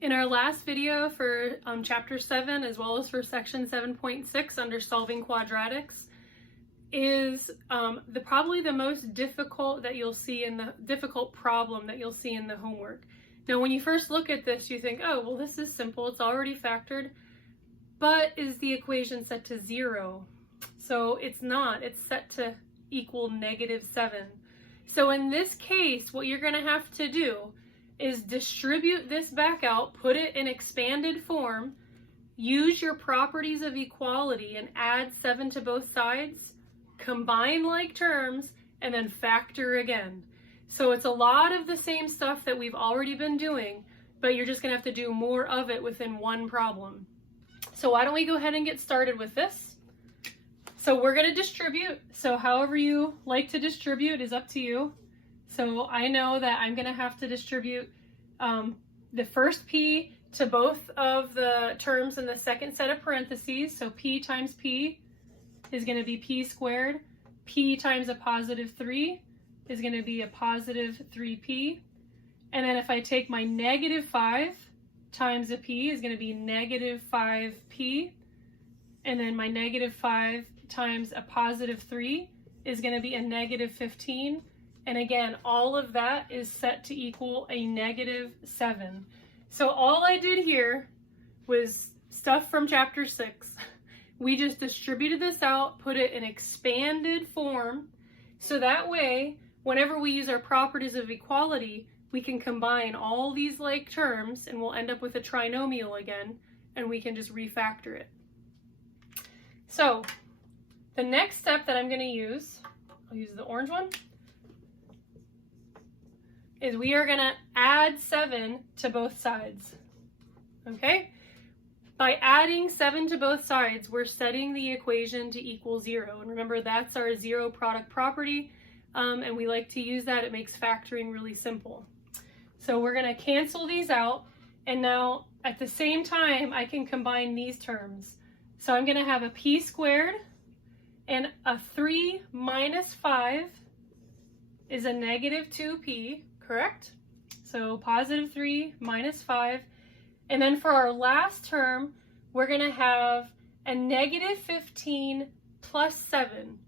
In our last video for chapter 7 as well as for section 7.6 under solving quadratics is probably the most difficult that you'll see in the difficult problem that you'll see in the homework. Now when you first look at this you think, oh well, this is simple, it's already factored, but is the equation set to 0? So it's not, it's set to equal -7. So in this case what you're going to have to do is distribute this back out, put it in expanded form, use your properties of equality and add 7 to both sides, combine like terms, and then factor again. So it's a lot of the same stuff that we've already been doing, but you're just gonna have to do more of it within one problem. So why don't we go ahead and get started with this? So we're gonna distribute, so however you like to distribute is up to you. So I know that I'm going to have to distribute the first p to both of the terms in the second set of parentheses. So p times p is going to be p squared. P times a +3 is going to be a +3p. And then if I take my -5 times a p is going to be -5p. And then my -5 times a +3 is going to be a -15. And again, all of that is set to equal a -7. So all I did here was stuff from chapter 6. We just distributed this out, put it in expanded form, so that way, whenever we use our properties of equality, we can combine all these like terms and we'll end up with a trinomial again, and we can just refactor it. So the next step that I'm going to use, I'll use the orange one, is we are going to add 7 to both sides, okay? By adding 7 to both sides, we're setting the equation to equal 0. And remember, that's our 0 product property, and we like to use that. It makes factoring really simple. So we're going to cancel these out, and now at the same time, I can combine these terms. So I'm going to have a p squared, and a 3 minus 5 is a -2p. Correct? So +3 minus 5. And then for our last term, we're going to have a -15 plus 7.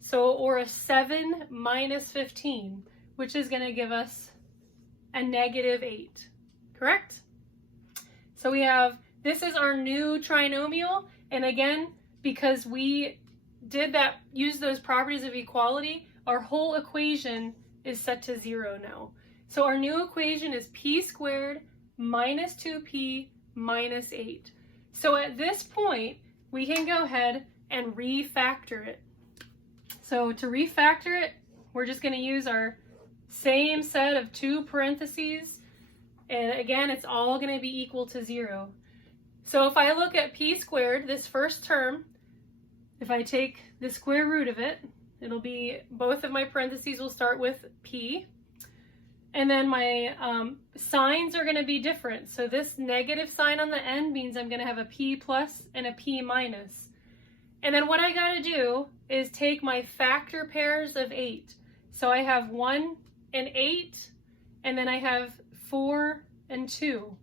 So, or a 7 minus 15, which is going to give us a -8. Correct? So we have, this is our new trinomial. And again, because we did that, use those properties of equality, our whole equation is set to 0 now. So our new equation is p squared minus 2p minus 8. So at this point, we can go ahead and refactor it. So to refactor it, we're just going to use our same set of 2 parentheses. And again, it's all going to be equal to 0. So if I look at p squared, this first term, if I take the square root of it, it'll be, both of my parentheses will start with p. And then my signs are going to be different. So this negative sign on the end means I'm going to have a p plus and a p minus. And then what I got to do is take my factor pairs of 8. So I have 1 and 8, and then I have 4 and 2.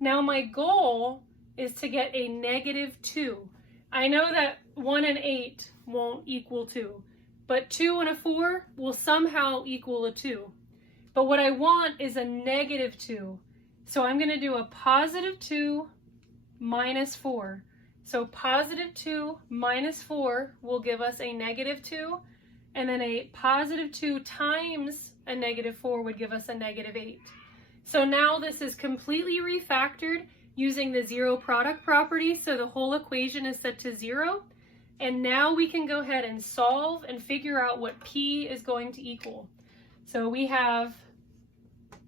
Now my goal is to get a -2. I know that 1 and 8 won't equal 2. But 2 and a 4 will somehow equal a 2. But what I want is a -2. So I'm going to do a +2 minus 4. So +2 minus 4 will give us a -2. And then a +2 times a -4 would give us a -8. So now this is completely refactored using the 0 product property. So the whole equation is set to 0. And now we can go ahead and solve and figure out what p is going to equal. So we have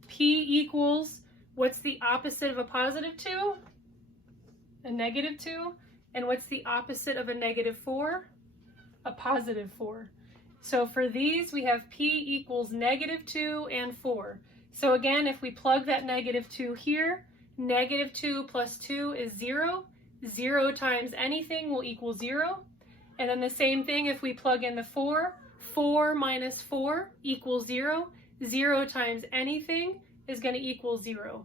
p equals, what's the opposite of a +2? A -2. And what's the opposite of a -4? A +4. So for these, we have p equals -2 and 4. So again, if we plug that -2 here, -2 plus 2 is 0. 0 times anything will equal 0. And then the same thing if we plug in the 4. 4 minus 4 equals 0. 0 times anything is going to equal 0.